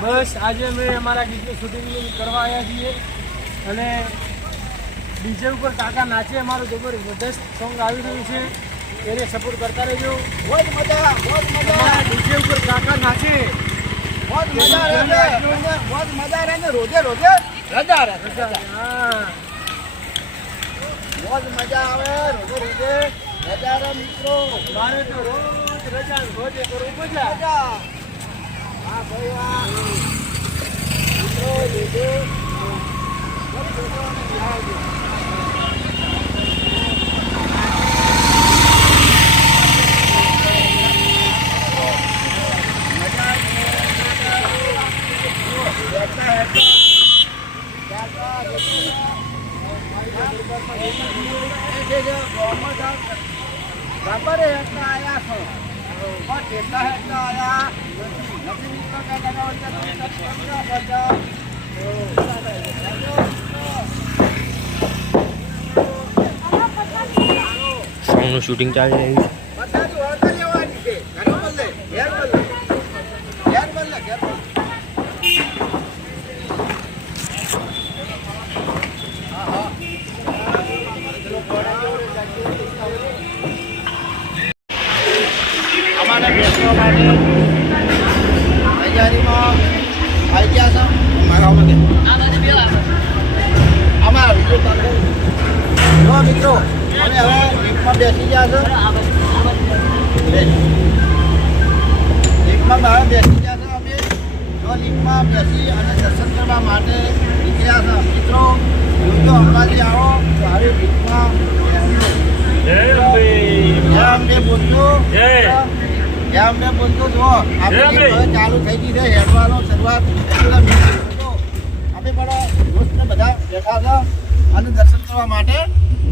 બસ આજે અમે અમારા ગીતનું શૂટિંગ કરવા આવ્યા છીએ અને ડીજે ઉપર કાકા નાચે અમારું જબરદસ્ત સોંગ આવી રહ્યું છે એને સપોર્ટ કરતા રહેજો. બહુ મજા ડીજે ઉપર કાકા નાચે બહુ મજા રહે ને રોજે રજા રહે. હા બહુ મજા આવે રોજે રજા રહે મિત્રો. મારે તો રોજ રજા રોજે કરું મજા. હા ભાઈ વાહ મિત્રો લીધે સોંગનું શૂટિંગ ચાલી રહ્યું છે. અમારા બેસવા માટે તૈયારીમાં આવી ગયા છે. અમારા મિત્રો અમે હવે લીફમાં બેસી ગયા છે. લીફમાં બહાર બેસી ગયા છે. અમે જો લીફમાં બેસી અને દર્શન કરવા માટે નીકળ્યા છે. મિત્રો જો અંબાજી આવો તો આવી લીફમાં બોલતો જો આપણે ચાલુ થઈ ગઈ છે હેડવાનો શરૂઆત. આપણે પણ દોસ્તને બધા બેઠા છે અને દર્શન કરવા માટે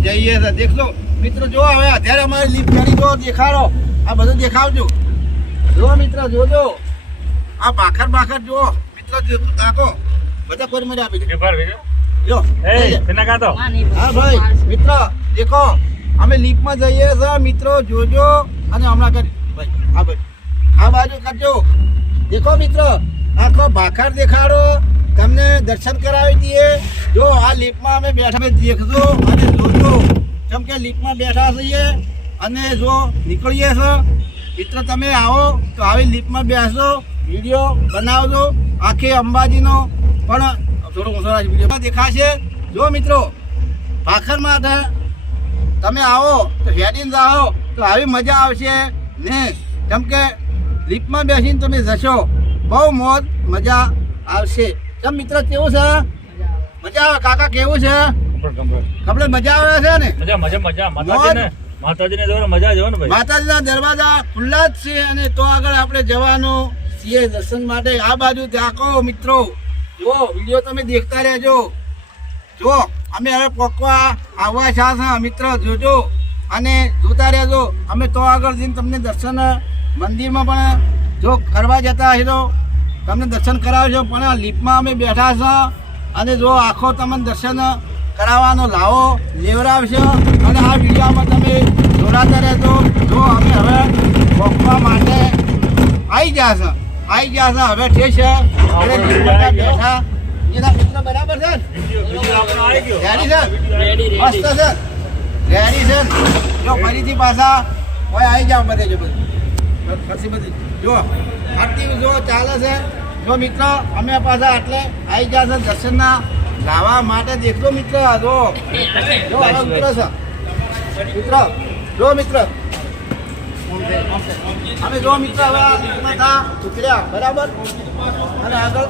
જઈએ છે. દેખલો મિત્રો જો હવે અત્યારે અમારી લીફ કરી જો દેખાડો આ બધું દેખાવજો. જો મિત્ર જોજો આ ભાખર જો મિત્રો તાકો બધા કોઈ મને આપી દે. જો હા ભાઈ મિત્ર દેખો અમે લીફમાં જઈએ છીએ મિત્રો જોજો અને હમણાં કરી ભાઈ હા ભાઈ આ બાજુ કરજો. દેખો મિત્ર આખો ભાખર દેખાડો તમને દર્શન કરાવી દઈએ. જો આ લીફમાં અમે બેઠા દેખજો અને જોજો કેમ કે લીફમાં બેઠા છીએ અને જો નીકળીએ છો મિત્ર તમે આવો તો આવી લીફમાં બેસજો વિડીયો બનાવજો. આખી અંબાજીનો પણ થોડો વિડીયો દેખાશે. જો મિત્રો ભાખર માટે તમે આવો તો હેડીને જાઓ તો આવી મજા આવશે ને કેમ કે લીફમાં બેસીને તમે જશો બહુ મોજ મજા આવશે. કેમ મિત્ર કેવું છે? મજા આવે કાકા કેવું છે? કપડે મજા આવે છે ને? માતાજીના દરવાજા ખુલ્લા જ છે અને તો આગળ આપણે જવાનું છીએ દર્શન માટે. આ બાજુ ચાકો મિત્રો જો વિડીયો તમે દેખતા રહેજો. જો અમે હવે પોકવા આવવા છે મિત્ર જોજો અને જોતા રહેજો. અમે તો આગળ જઈને તમને દર્શન મંદિરમાં પણ જો કરવા જતા હશે તો તમને દર્શન કરાવજો. પણ આ લીફમાં અમે બેઠા છે અને જો આખો તમને દર્શન કરાવવાનો લાવો લેવડાવશે અને આ વિડીયોમાં તમે જોડાતા રહેજો. જો અમે હવે પોકવા માટે આવી ગયા છે હવે ઠીક છે બેઠા એના મિત્ર બરાબર છે રેડી છે મસ્ત છે રેડી છે. જો ફરીથી પાછા કોઈ આવી જાવ બધે જો પછી બધી જો આરતી જો ચાલે છે. જો મિત્ર અમે પાછા એટલે આવી ગયા છે દર્શનના લાવવા માટે. દેખજો મિત્ર જો હવે ઉતરે છે મિત્ર જો મિત્ર અમે જો મિત્ર હવે ઉતર્યા બરાબર અને આગળ